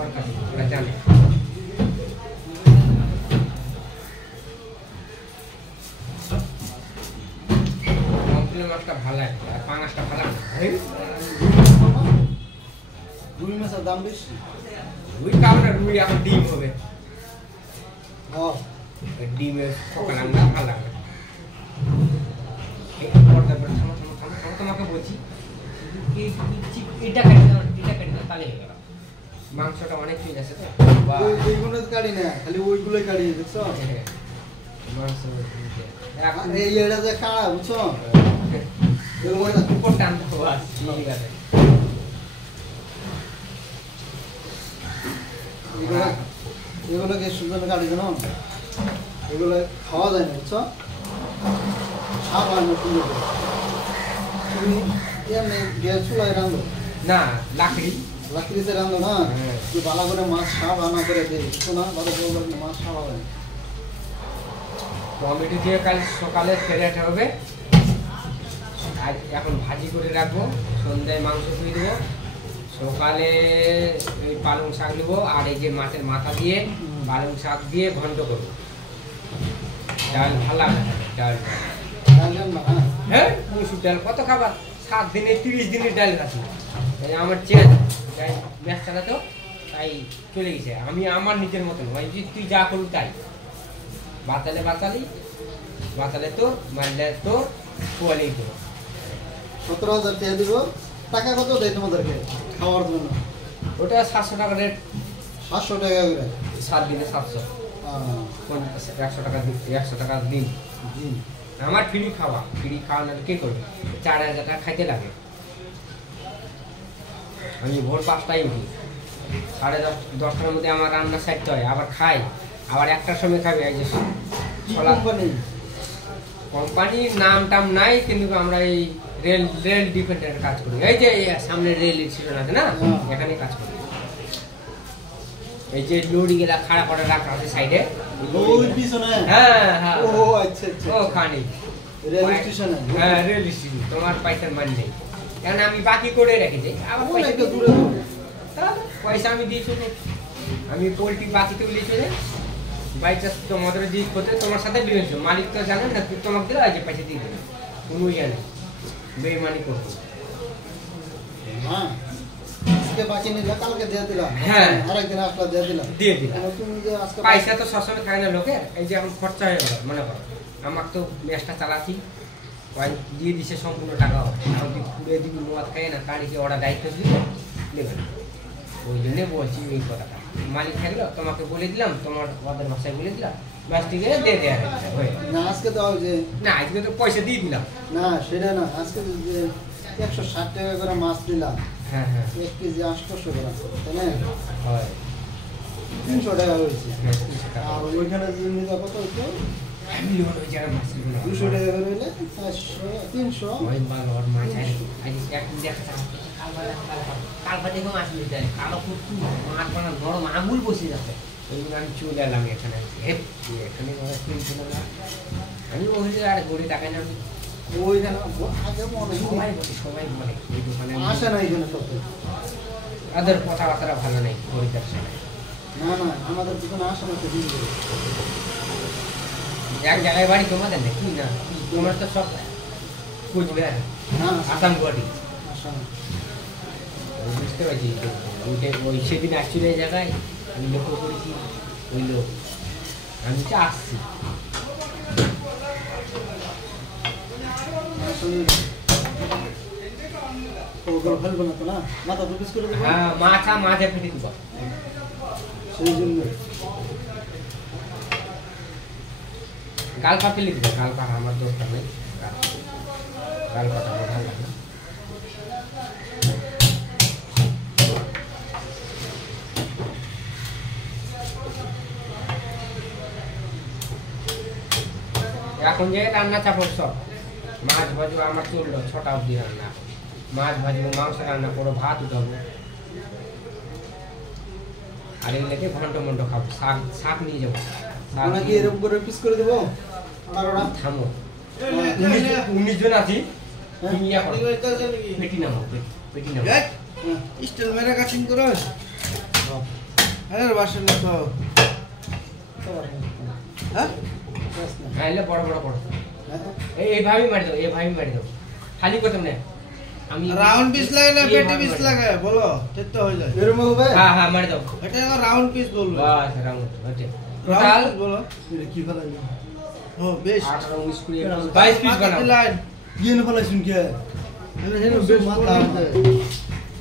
ওরা জানে মাছটা ভালো লাগে আর পাঙাশটা ভালো লাগে রুই মাছের দাম বেশি রুই কারণে রুই এখন ডিম হবে হ্যাঁ ডিমের ফোকানা ভালো লাগে তোমাকে বলছি এটা কেটে দাও তাহলে মাংসটা অনেক ঠিক আছে তো ওইগুলো কাটি না খালি ওইগুলোই কাটি দেখছো মাংস এই এটা যে কাড়া বুঝছো উপর টান দেবো ঠিক আছে এগুলোকে সুন্দর কাটি দেন এগুলো খাওয়া যায় না বুঝছো সাপ হয় না সুন্দর করে তুমি এমনি গ্যাস চুলায় রাঁধো না লাকড়িতে রাঁধো না তুই ভালো করে মাছ সাপ আনা করে দে বুঝছো না ভালো করে মাছ সাপ হবে না টমেটো দিয়ে কাল সকালে ফেরাতে হবে আর এখন ভাজি করে রাখবো সন্ধ্যায় মাংস ধুয়ে দেবো সকালে এই পালং শাক নেবো আর এই যে মাছের মাথা দিয়ে পালং শাক দিয়ে ঘন্ট করবো ডাল ভালো লাগে ডাল হ্যাঁ মুসুর ডাল কত খাবার 7 দিনে 30 দিনের ডাল খাচ্ছি আমার চেঞ্জ ব্যবসাটা তো তাই চলে গেছে আমি আমার নিজের মতন ওই যে তুই যা করবি তাই বাতালে তোর মারলে তোর পোয়ালেই তোর 17,000 টাকা দিব টাকা কত দেয় তোমাদেরকে খাওয়ার জন্য ওটা 700 টাকা রেট 700 টাকা করে 7 দিনে 700 100 টাকা দিন আমার ফ্রি খাওয়া না কে করবে 4,000 টাকা খাইতে লাগে আমি ভোর 5টায় উঠি 10:30টার মধ্যে আমার রান্না সারতে হয় আবার খাই আবার 1টার সময় খাবে এই যে কোম্পানির নাম টাম নাই কিন্তু আমরা এই রেল ডিপেন্ডেন্ট কাজ করি এই যে সামনে রেল স্টেশন আছে না এখানে কাজ করি এই যে লরি গেলা খাড়া করে রাখা আছে সাইডে ওই পিছনে হ্যাঁ ও আচ্ছা ওখানে রেল স্টেশনে রেল স্টেশন তোমার পয়সার মান নেই কারণ আমি বাকি করে রেখেছি আবার পয়সা দূরে পয়সা আমি দিয়েছি আমি পোল্ট্রি বাকি তুলে চলে বাই চান্স তোমাদের যে হতে তোমার সাথে বিবেচ মালিক তো জানে না তোমাকে দিলে আজ পয়সা দিয়ে দেবে কোনো ইয়ে নেই বেইমানি করবো হ্যাঁ আজকে বাকি নিলে কালকে দিয়ে দিলাম হ্যাঁ আরেকদিন আসলে দিয়ে দিলাম তুমি যে আজকে পয়সা তো সবসময় খায় না লোকের এই যে এখন খরচা হয়ে গেল মনে করো আমার তো ম্যাচটা চালাচ্ছি দিয়ে দিছে সম্পূর্ণ টাকা আমি ঘুরে দিবি মদ খাই না গাড়িকে ওরা দায়িত্ব দিল নেবে না ওই জন্যে বলছি এই কথাটা মালিক থাকলো তোমাকে বলে দিলাম তোমার ওদের ভাষায় বলে দিলাম ব্যাস ঠিক আছে দিয়ে দেওয়া না আজকে তো যে না আজকে তো পয়সা দিয়ে দিলাম না সেটা না আজকে যে 160 টাকা করে মাছ দিলাম হ্যাঁ 1 কেজি 800 গ্রাম তাই না হয় 300 টাকা হয়েছে আর ওইখানে যে নিতে কত হতো 200 টাকা করে হইলে 400 300 ওই ভালো আর মাছ আজ এক দেখা কালবা দেখো মাছ নিতে কালো কুটু মাছ বানা নরম আঙুল বসে যাচ্ছে ওই জন্য আমি চলে এলাম এখানে এখানে কিনছিল না আমি ওখানে আর গড়ি টাকায় না আমি ওইখানে আগে মনে সবাই বলে এই দোকানে আসে না এখানে সব ওদের কথাবার্তা ভালো নেই গরিব ব্যবসা না আমাদের দোকানে আসে না তো দিন এক জায়গায় বাড়ি তোমাদের নাকি না তোমার তো সব কুচবিহার আসাম গুয়াহাটি বুঝতে পারছি ওই সেদিন আসছিল এই জায়গায় আমি লক্ষ্য করেছি ওই লোক আমি তো আসছি হ্যাঁ মাঝে ফেটে দিব সেই জন্য গালপা ফেলে দিবে গালপা আমার দরকার নেই গালপাটা আমার ভালো লাগে এখন যে রান্না চাপড় সব মাছ ভাজবো আমার চললো 6টা অবধি রান্না মাছ ভাজবো মাংস রান্না করবো ভাত উঠাবো আর এগুলোকে ঘন্ট খাবো শাক নিয়ে যাবো নাকি এরকম করে পিস করে দেবো থামো 19 জন আছি পেটি নামো স্টিল মেরা কাটিং করো আরে বাসন না তো হ্যাঁ নাইলে বড় বড় করো এইভাবেই মারি দাও, এইভাবেই মারি দাও, খালি করতে না আমি রাউন্ড পিস লাগে না পেটি পিস লাগে বলো তেতো হয়ে যায় এরম হবে? হ্যাঁ হ্যাঁ মারি দাও, এটা রাউন্ড পিস বলবো বাস রাউন্ড ওকে টোটাল রাউন্ড বলো এটা কি ফেলাই? ও বেশ 18 19 20 22 পিস বানাও। লাইন ইয়ে না ফেলাই শুন কে? এনে হেন বেশ মাথা আছে।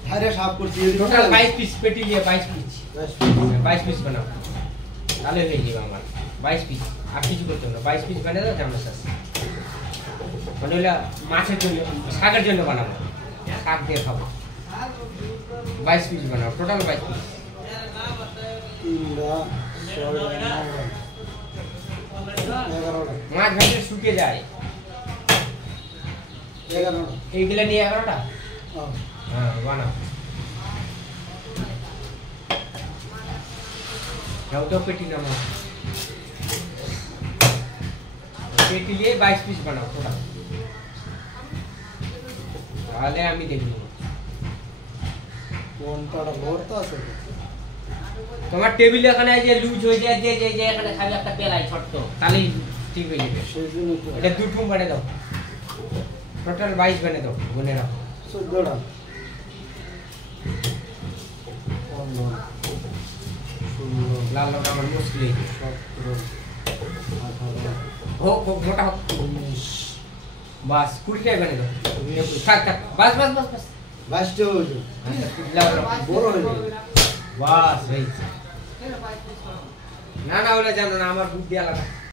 হারে সাফ করছি এর টোটাল 22 পিস পেটি নিয়ে 22 পিস 22 পিস বানাও, তাহলে হয়ে যাবে আমার 22 পিস। আর কিছু করতে হবে না, 22 পিস বানিয়ে দাও জামা শেষ। মানে হলো মাছের জন্য, শাকের জন্য বানাবো, শাক দিয়ে খাবো। 22 পিস বানাও, টোটাল 22 পিস। 3 টা 6 টা 9 টা 11টা মাছ ভাজলে শুকিয়ে যায়, 11টা এইগুলা নিয়ে 11টা। হ্যাঁ হ্যাঁ বানাও, যাও তো পেটি নামাও, পেটি নিয়ে 22 পিস বানাও টোটাল, তাহলে আমি দেখব। কোনটা ভরতা আছে? তোমার টেবিল এখানে যে লুজ হয়ে যায়, যে যে যে এখানে খালি একটা পেলাই ছোট্ট, তাহলেই ঠিক হয়ে যাবে। সেই জন্য তো এটা দুটো বানিয়ে দাও, টোটাল 22 বানিয়ে দাও, গুনে রাখো। 14টা 15 16 লাল লালটা আমার মুশকিল হয়ে যায়। 17 18 হোক হোক মোটা হোক, 19 বাস 20টাই বানিয়ে দাও। থাক থাক, বাস বাস বাস বাস, 22টা হয়েছে লাও লাও, বড় হয়ে যাবে বাস হয়েছে। না না ওটা জানো না, আমার বুদ্ধি আলাদা।